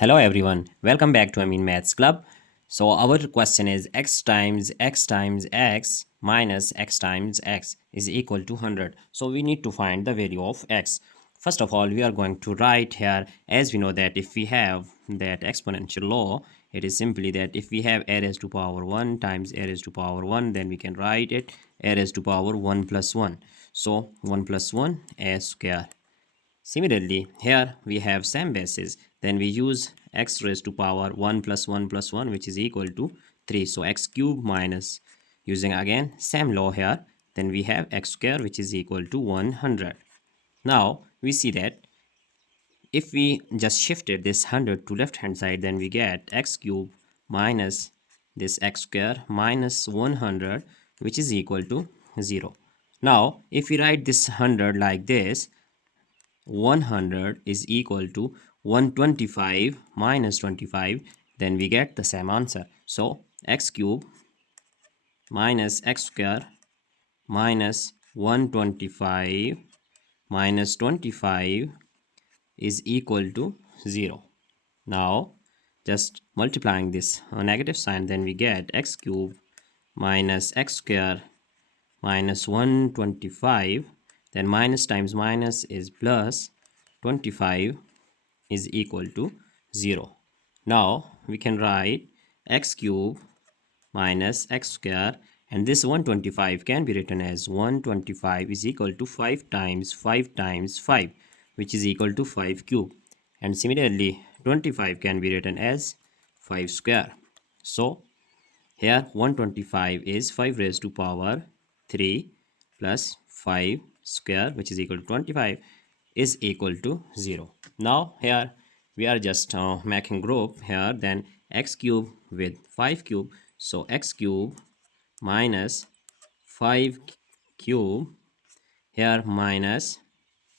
Hello everyone, welcome back to Maths Club. So our question is x times x minus x times x is equal to 100. So we need to find the value of x. First of all, we are going to write here, as we know that if we have that exponential law, it is simply that if we have a raised to power 1 times a raised to power 1, then we can write it a raised to power 1 plus 1. So 1 plus 1 a square. Similarly, here we have same basis. Then we use x raised to power 1 plus 1 plus 1, which is equal to 3. So x cube minus, using again same law here, then we have x square, which is equal to 100. Now we see that if we just shifted this 100 to left hand side, then we get x cube minus this x square minus 100, which is equal to 0. Now if we write this 100 like this, 100 is equal to 125 minus 25, then we get the same answer. So x cube minus x square minus 125 minus 25 is equal to 0. Now just multiplying this negative sign, then we get x cube minus x square minus 125, then minus times minus is plus, 25 is equal to 0. Now we can write x cube minus x square, and this 125 can be written as 125 is equal to 5 times 5 times 5, which is equal to 5 cube. And similarly 25 can be written as 5 square. So here 125 is 5 raised to power 3 plus 5 square, which is equal to 25, is equal to 0. Now here we are just making group here, then x cube with 5 cube. So x cube minus 5 cube, here minus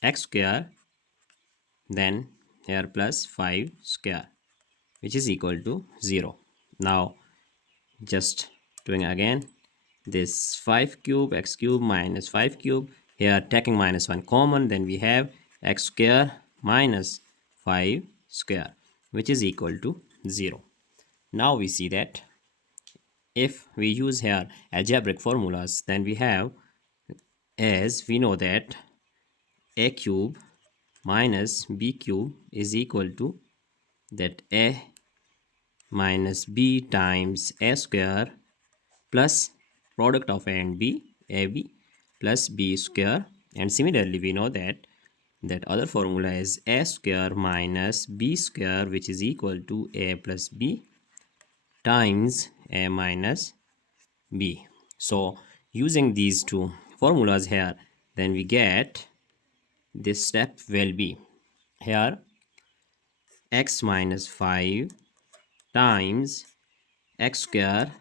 x square, then here plus 5 square, which is equal to 0. Now just doing again this 5 cube, x cube minus 5 cube, here taking minus 1 common, then we have x square minus 5 square, which is equal to 0. Now we see that if we use here algebraic formulas, then we have, as we know that a cube minus b cube is equal to that a minus b times a square plus product of a and b, ab plus b square. And similarly we know that other formula is a square minus b square, which is equal to a plus b times a minus b. So using these two formulas here, then we get this step will be here x minus 5 times x square,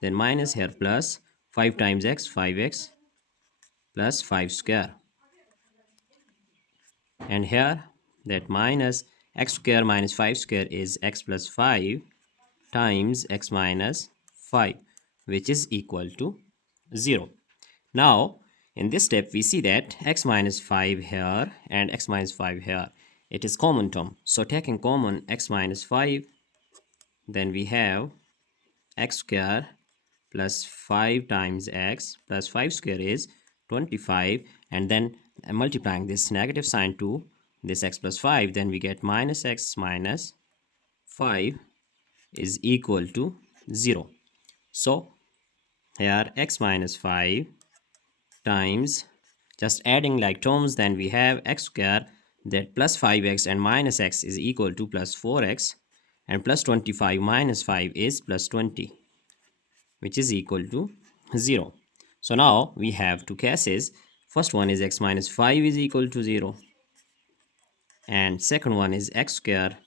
then minus here plus 5 times x, 5x plus 5 square, and here that minus x square minus 5 square is x plus 5 times x minus 5, which is equal to 0. Now in this step we see that x minus 5 here and x minus 5 here, it is common term. So taking common x minus 5, then we have x square plus 5 times x plus 5 square is 25, and then multiplying this negative sign to this x plus 5, then we get minus x minus 5 is equal to 0. So here x minus 5 times, just adding like terms, then we have x square, that plus 5x and minus x is equal to plus 4x, and plus 25 minus 5 is plus 20, which is equal to 0. So now we have two cases. First one is x minus 5 is equal to 0, and second one is x square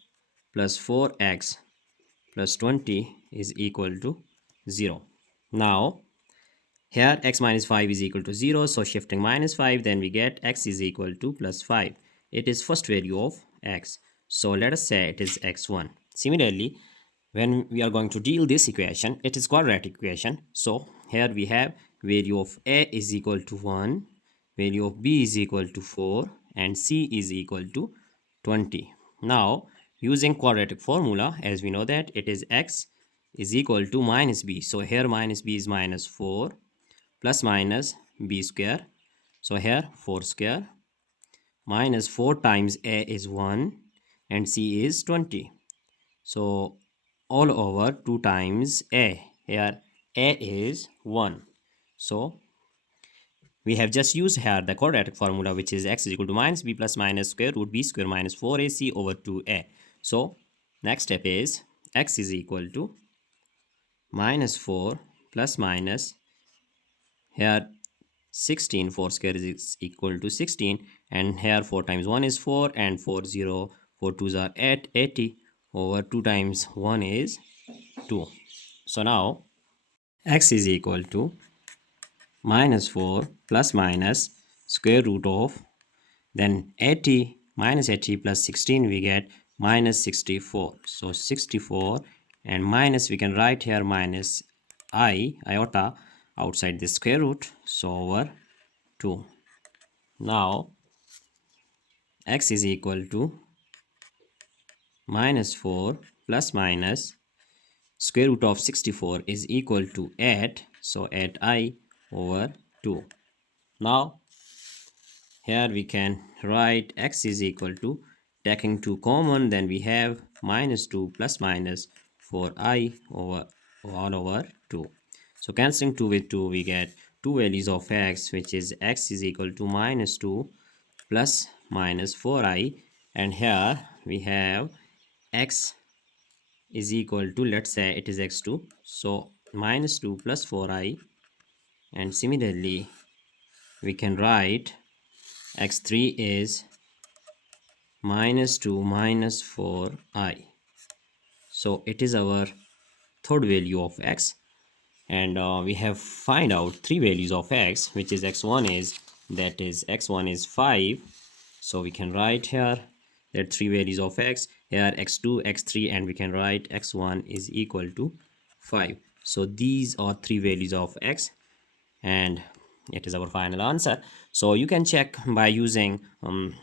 plus 4x plus 20 is equal to 0. Now here x minus 5 is equal to 0, so shifting minus 5, then we get x is equal to plus 5. It is first value of x, so let us say it is x1. Similarly, when we are going to deal this equation, it is quadratic equation. So here we have value of a is equal to 1, value of b is equal to 4, and c is equal to 20. Now using quadratic formula, as we know that it is x is equal to minus b. So here minus b is minus 4 plus minus b square. So here 4 square minus 4 times a is 1 and c is 20. So all over 2 times a. Here a is 1. So we have just used here the quadratic formula, which is x is equal to minus b plus minus square root b square minus 4ac over 2a. So next step is x is equal to minus 4 plus minus, here 16, 4 square is equal to 16, and here 4 times 1 is 4 and 4 4 2s are 8, 80 over 2 times 1 is 2. So now x is equal to minus 4 plus minus square root of, then 80 minus 80 plus 16 we get minus 64. So 64 and minus, we can write here minus iota outside the square root, so over 2. Now x is equal to minus 4 plus minus square root of 64 is equal to 8, so 8i over 2. Now here we can write x is equal to, taking 2 common, then we have minus 2 plus minus 4i over 1 over 2. So cancelling 2 with 2, we get two values of x, which is x is equal to minus 2 plus minus 4i, and here we have x is equal to, let's say it is x2, so minus 2 plus 4i, and similarly we can write x3 is minus 2 minus 4i. So it is our third value of x, and we have find out three values of x, which is x1 is, that is x1 is 5. So we can write here that three values of x, here x2, x3, and we can write x1 is equal to 5. So these are three values of x, and it is our final answer. So you can check by using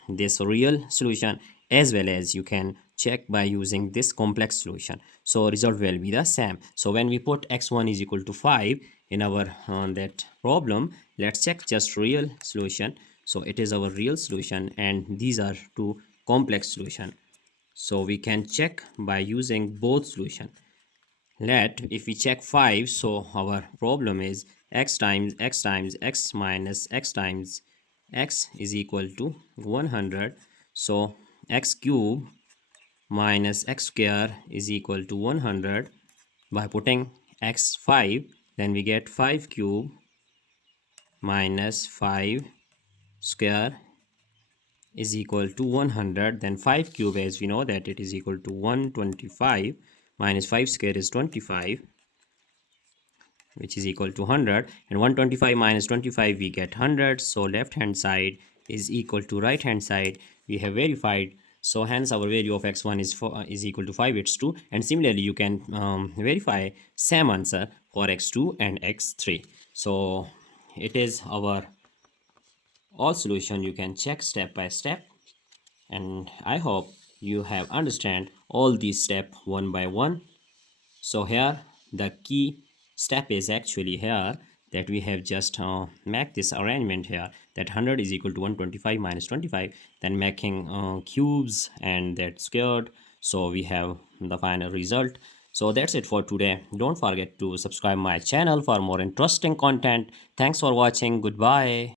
this real solution, as well as you can check by using this complex solution. So result will be the same. So when we put x1 is equal to 5 in our that problem, let's check just real solution. So it is our real solution, and these are two complex solution. So we can check by using both solution. If we check 5, so our problem is x times x times x minus x times x is equal to 100. So x cube minus x square is equal to 100. By putting x5, then we get 5 cube minus 5 square is equal to 100. Then 5 cube, as we know that it is equal to 125, minus 5 square is 25, which is equal to 100, and 125 minus 25 we get 100. So left hand side is equal to right hand side, we have verified. So hence our value of x1 is equal to 5, it's 2. And similarly you can verify same answer for x2 and x3. So it is our all solution, you can check step by step, and I hope you have understand all these step one by one. So here the key step is actually here that we have just make this arrangement here, that 100 is equal to 125 minus 25, then making cubes and that squared. So we have the final result. So that's it for today. Don't forget to subscribe my channel for more interesting content. Thanks for watching. Goodbye.